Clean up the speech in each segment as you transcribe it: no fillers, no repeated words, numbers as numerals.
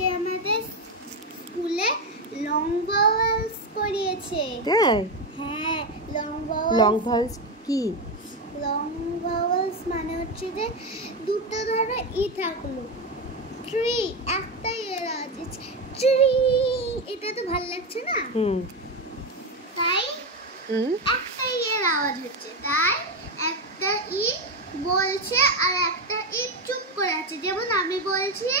আজকে আমাদের স্কুলে লং ভাওয়েলস করিয়েছে। তাই? হ্যাঁ, লং ভাওয়েলস কি? লং ভাওয়েলস মানে হচ্ছে যে দুটো ধরো ই থাকলো, ট্রি, একটা এর আওয়াজ হচ্ছে ট্রি, এটা তো ভালো লাগছে না? তাই একটা এর আওয়াজ হচ্ছে, তাই একটা ই বলছে আর একটা ই চুপ করে আছে। যেমন আমি বলছি,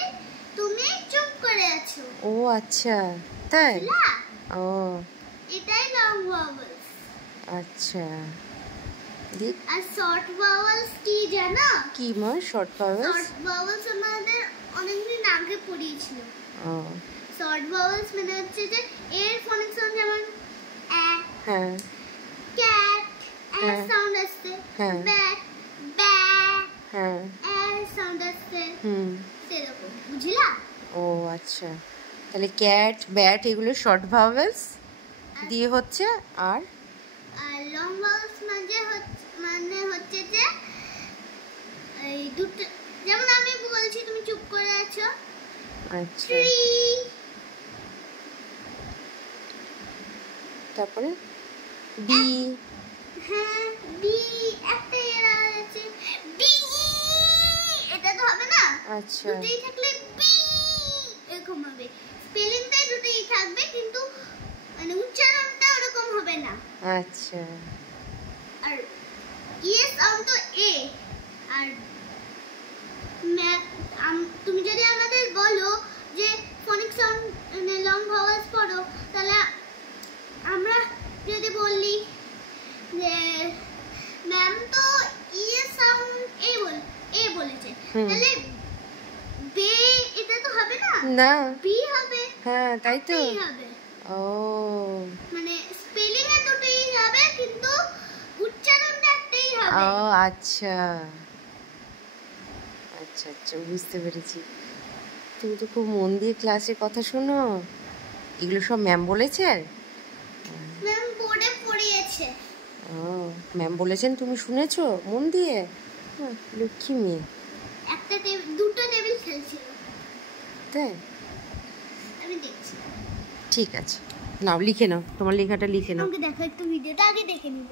তুমি চুপ করে আছো। ও আচ্ছা, তাই? ও, এটাই লং ভাওয়েলস। আচ্ছা। আর শর্ট ভাওয়েলস কি জানো? কি মা শর্ট ভাওয়েলস? শর্ট ভাওয়েলস আমাদের অনেকদিন আগে পড়িয়েছিল। ও, শর্ট ভাওয়েলস মানে হচ্ছে যে এর ফনিক সাউন্ড যেমন এ, হ্যাঁ, ক্যাট এর সাউন্ড আসছে, ব্যাট ব্যা, হ্যাঁ, এর সাউন্ড আসছে, সেরকম, বুঝলা? ও আচ্ছা, তাহলে ক্যাট ব্যাট এগুলো শর্ট ভাওয়েলস দিয়ে হচ্ছে। আর লং ভাওয়েলস মানে হচ্ছে যে এই দুটো, যেমন আমি বলছি তুমি চুপ করে আছো। আচ্ছা, ট্রি, তারপরে বি। হ্যাঁ, বি, একটা এর আওয়াজ আছে বি, এটা তো হবে না। আচ্ছা, দুটোই থাকলে বি এরকম হবে। স্পেলিংটাই দুটোই থাকবে, কিন্তু মানে উচ্চারণটা ওরকম হবে না। আচ্ছা, আর ইয়ে সাউন্ড তো এ। আর তুমি যদি আমাদের বলো যে ফনিক সাউন্ড মানে লং ভাওয়েলস পড়ো, তাহলে আমরা যদি বললি যে ম্যাম তো ইয়ে সাউন্ড এ বলেছে, তাহলে বে এটা তো হবে না, না বি হবে। হ্যাঁ, তাই তো। হবে। ও, মানে স্পেলিং এ দুটোই হবে, কিন্তু উচ্চারণটা একটাই হবে। ও আচ্ছা আচ্ছা আচ্ছা, বুঝতে পেরেছি। তুমি তো খুব মন দিয়ে ক্লাসে কথা শোনো। এগুলো সব ম্যাম বলেছে? ম্যাম বোর্ডে পড়িয়েছে। ও, ম্যাম বলেছেন, তুমি শুনেছো মন দিয়ে? লক্ষ্মী মেয়ে। দুটো টেবিল খেলছিল, তাই? আমি দেখছি। ঠিক আছে, নাও লিখে নাও, তোমার লেখাটা লিখে নাও। আমাকে দেখো, একটু ভিডিওটা আগে দেখে নিব।